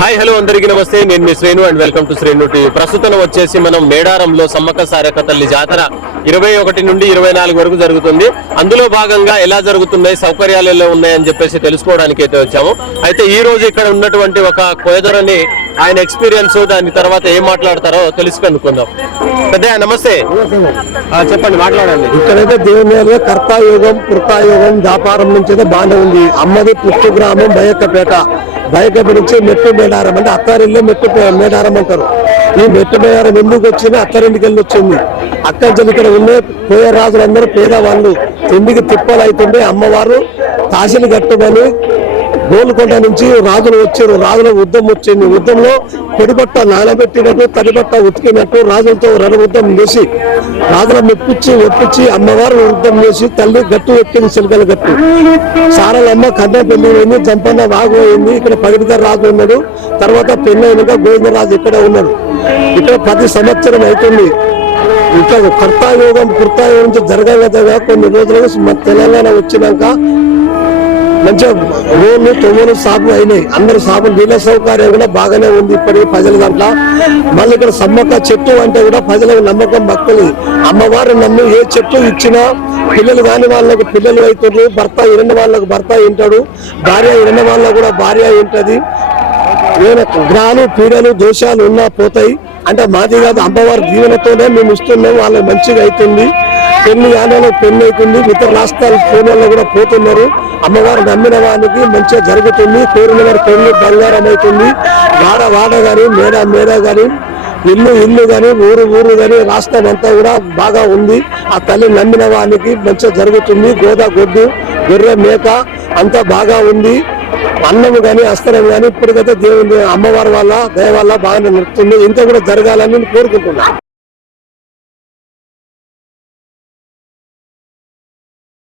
Hi hello అందరికీ నమస్తే. నేను మీ Sreenu and welcome to Sreenu TV. ప్రస్తుతం వచ్చేసి మనం మేడారంలో సమ్మక్క సారక్క తల్లి జాతర ఇరవై ఒకటి నుండి ఇరవై నాలుగు వరకు జరుగుతుంది. అందులో భాగంగా ఎలా జరుగుతున్నాయి సౌకర్యాలు ఎలా ఉన్నాయని చెప్పేసి తెలుసుకోవడానికి అయితే వచ్చాము. అయితే ఈ రోజు ఇక్కడ ఉన్నటువంటి ఒక కోయదొరని ఆయన ఎక్స్పీరియన్స్ దాని తర్వాత ఏం మాట్లాడతారో తెలుసుకనుకుందాం. పెద్ద నమస్తే. చెప్పండి మాట్లాడండి. ఇక్కడైతే దేవుని మీద కర్తాయోగం కృతాయోగం వ్యాపారం నుంచి అయితే బాగానే ఉంది. అమ్మది పుట్టు గ్రామం బయక్కపేట. బయట నుంచి మెట్టు మేడారం అంటే అత్తారిల్లే మెట్టు మేడారం అంటారు. ఈ మెట్టు మేడారం ఎందుకు వచ్చింది? అత్తారింటికి వెళ్ళి వచ్చింది. అక్కడి నుంచి ఇక్కడ ఉండే పోయే రాజులందరూ పేదవాళ్ళు. తిండికి తిప్పలు అవుతుండే అమ్మవారు తాసిని కట్టుకొని గోల్కొండ నుంచి రాజులు వచ్చారు. రాజుల యుద్ధం వచ్చింది. యుద్ధంలో పొడిబట్ట నానబెట్టినట్టు తడిబట్ట ఉతికినట్టు రాజులతో రణయుద్ధం చేసి రాజుల మెప్పించి ఒప్పించి అమ్మవారు యుద్ధం చేసి తల్లి గట్టు ఎక్కింది చిలకల గట్టు. సారలమ్మ కన్న పెళ్ళి పోయింది జంపన్న వాగు పోయింది ఇక్కడ పగిడిత రాజు ఉన్నాడు. తర్వాత పెళ్ళి అయినాక గోవిందరాజు ఇక్కడ ఉన్నాడు. ఇక్కడ ప్రతి సంవత్సరం అవుతుంది. ఇట్లా కర్తాయోగం కృతాయోగం నుంచి కొన్ని రోజులుగా మన తెలంగాణ వచ్చినాక మంచిగా రోడ్లు తొమ్మిది సాపులు అయినాయి. అందరు సాపులు నీళ్ళ సౌకర్యం కూడా బాగానే ఉంది ఇప్పటికీ ప్రజల దాంట్లో. మళ్ళీ ఇక్కడ సమ్మక్క చెట్టు అంటే కూడా ప్రజలకు నమ్మకం భక్తులు అమ్మవారు నమ్ము ఏ చెట్టు ఇచ్చినా పిల్లలు కాని వాళ్ళకు పిల్లలు అవుతున్నారు భర్త ఇరణ వాళ్ళకు భర్త వింటాడు భార్య ఇరణ వాళ్ళకు కూడా భార్య వింటది ఏమైనా గ్రహాలు పీడలు దోషాలు ఉన్నా పోతాయి. అంటే మాది కాదు అమ్మవారి దీవెనతోనే మేము ఇస్తున్నాం. వాళ్ళకి మంచిగా అవుతుంది. పెళ్ళి ఆడలో పెళ్ళి అవుతుంది. ఇతర రాష్ట్రాల ఫోన్లలో కూడా పోతున్నారు. అమ్మవారు నమ్మిన వారికి మంచిగా జరుగుతుంది కోరిన వారి పెళ్ళి బంగారం అవుతుంది వాడ వాడ గాని మేడ మేడ గాని ఇల్లు ఇల్లు గాని ఊరు ఊరు గాని రాష్ట్రం అంతా కూడా బాగా ఉంది. ఆ తల్లి నమ్మిన వానికి మంచిగా జరుగుతుంది. గోద గొడ్డు గొర్రె మేక అంతా బాగా ఉంది. అన్నము కానీ అస్త్రం కానీ ఇప్పటికైతే దేవుని అమ్మవారి వల్ల దయ వల్ల బాగానే ఇంత కూడా జరగాలని నేను కోరుకుంటున్నాను.